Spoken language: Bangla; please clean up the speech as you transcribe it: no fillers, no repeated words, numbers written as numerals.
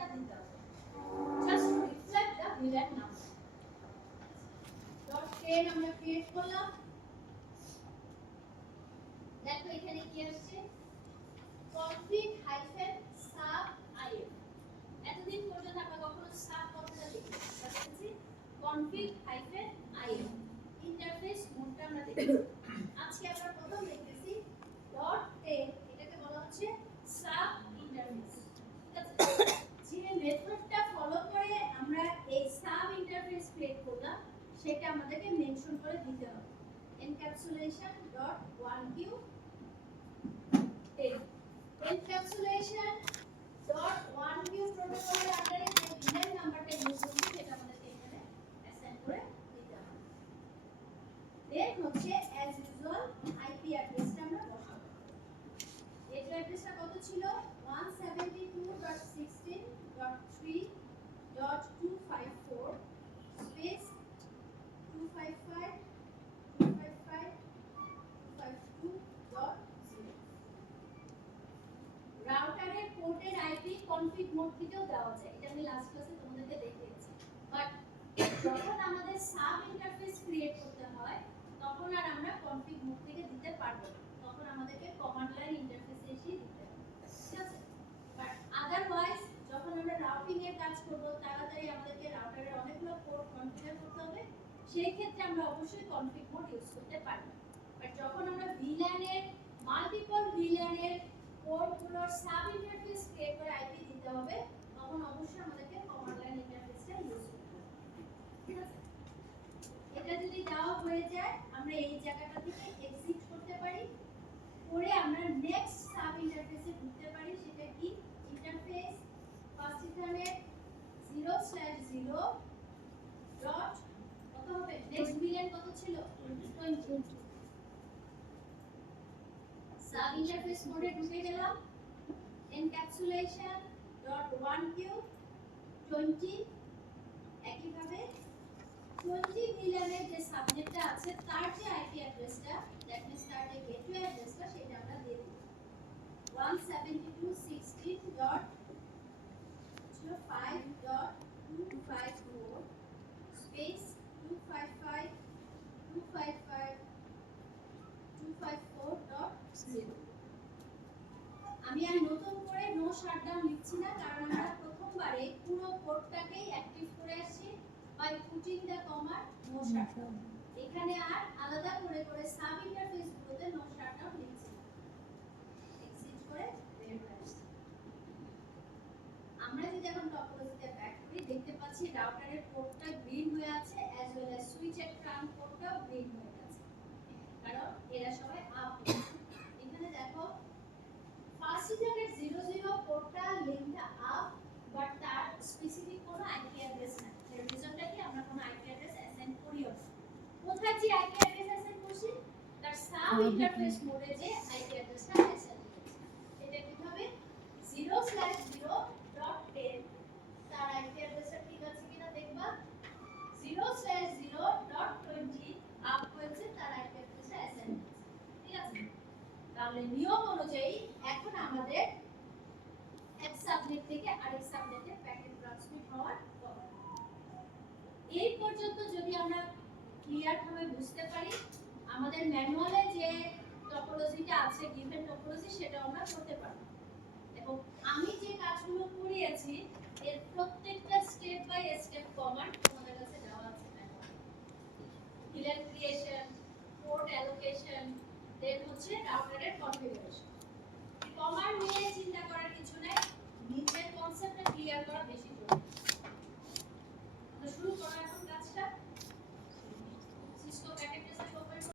নাম্বারটা দিতে হবে just reflect the villain number dot 10 আমরা ক্রিয়েট করলাম দেখো এখানে কি আসছে config hyphen sub if এতদিন পর্যন্ত আমরা কখনো সাব কথাটা দেখিনি আমরা দেখেছি config hyphen if ইন্টারফেস মোডটা আমরা দেখেছি আজকে আমরা প্রথম দেখতেছি ডট 10 এটাকে বলা হচ্ছে সাব ইন্টারফেস ঠিক আছে যে মেথডটা ফলো করে আমরা এই সাব ইন্টারফেস ক্রিয়েট করলাম সেটা আমাদেরকে মেনশন করে দিতে হবে encapsulation.1q 10 encapsulation.1q প্রোটোকলের আন্ডারে যে ভিলেন নাম্বারটা ইউজ করছি সেটা আমাদেরকে এখানে অ্যাসাইন করে দিতে হবে দেন হচ্ছে অ্যাজ ইউজুয়াল আইপি অ্যাড্রেসটা আমরা বসাবো এই অ্যাড্রেসটা কত ছিল 172.16.3.254 স্পেস 255.255.252.0 রাউটারের পোর্টের আইপি কনফিগ মোড থেকেও দেওয়া যায় এটা আমি লাস্ট ক্লাসে তোমাদেরকে দেখিয়েছি বাট যখন আমাদের সাব ইন্টারফেস ক্রিয়েট করতে হয় তখন আর আমরা কনফিগ মোড থেকে দিতে পারবো না তখন আমাদেরকে কমান্ড লাইন ইন্টারফেসে এসে দিতে হবে ঠিক আছে বাট আদারওয়াইজ যখন আমরা রাউটিং এর কাজ করব তাড়াতাড়ি আমাদেরকে রাউটারের অনেকগুলো পোর্ট কনফিগার করতে হবে সেই ক্ষেত্রে আমরা অবশ্যই কনফিগ মোড ইউজ করতে পারবো বাট যখন আমরা VLAN এর মাল্টিপল VLAN এর পোর্টগুলোর সাব ইন্টারফেস ক্রিয়েট করে আইপি দিতে হবে তখন অবশ্যই আমাদেরকে কমান্ড লাইন ইন্টারফেসটা ইউজ করতে হবে ঠিক আছে এটা যদি দেওয়া হয়ে যায় আমরা এই জায়গাটা থেকে এক্সিট করতে পারি করে আমরা নেক্সট সাব ইন্টারফেসে ঢুকতে পারি সেটা কি ইন্টারফেস ফার্স্ট এখানে 0/0 ডট কত হবে নেক্সট ভিলেন কত ছিল 20 সাব ইন্টারফেস মোডে ঢুকে গেলাম encapsulation.1q 20 একই ভাবে 20 মিলিয়নের যে সাবজেক্টটা আছে তার যে আইপি অ্যাড্রেসটা দ্যাট মিন্স তার যে গেটওয়ে অ্যাড্রেসটা সেটা আমরা দিয়ে দেব 172.16.5.254 স্পেস 255.254.0 আমি আর নতুন করে নো শাটডাউন লিখছি না কারণ আমরা প্রথমবারে পুরো কোডটাকেই অ্যাক্টিভ করে আসছি by putting the comma no shutdown এখানে আর আলাদা করে করে সাব ইন্টারফেস গুলোতে নো শাটডাউন লিখছি না এক্সিট করে বের হয়ে আসছি আমরা যদি এখন টপোলজিতে ব্যাক করি দেখতে পাচ্ছি রাউটারের পোর্টটা গ্রিন হয়ে আছে অ্যাজ ওয়েল অ্যাজ সুইচের ট্রাঙ্ক পোর্টটাও গ্রিন হয়ে গেছে কারণ এরা সবাই আপ এখানে দেখো ফার্স্ট ইন্টারনেট 00 পোর্টটা লিংকটা আপ বাট তার স্পেসিফিক কোনো আইপি অ্যাড্রেস নাই এর রিজনটা কি আমরা কোনো আইপি অ্যাড্রেস অ্যাসাইন করিও না কোথায় যে আইপি অ্যাড্রেস অ্যাসাইন করছি তার সাব ইন্টারফেস মোডে যে আইপি অ্যাড্রেসটা অ্যাসাইন করছি এটা কিভাবে 0/0.10 তার আইপি অ্যাড্রেসটা ঠিক আছে কিনা দেখবা 0/0.20 আপ হয়েছে তার আইপি অ্যাড্রেসটা অ্যাসাইন ঠিক আছে তাহলে নিয়ম অনুযায়ী এখন আমাদের এক সাবনেট থেকে আরেক সাবনেটে প্যাকেট ট্রান্সমিট হওয়ার কথা এই পর্যন্ত যদি আমরা ক্লিয়ার ভাবে বুঝতে পারি আমাদের ম্যানুয়ালে যে টপোলজিটা আছে গিভেন টপোলজি সেটা আমরা করতে পারব এবং আমি যে কাজগুলো করিয়েছি এর প্রত্যেকটা স্টেপ বাই স্টেপ কমান্ড তোমাদের কাছে দেওয়া আছে ম্যানুয়ালে ভিলেন ক্রিয়েশন পোর্ট অ্যালোকেশন দেন হচ্ছে রাউটারের কনফিগারেশন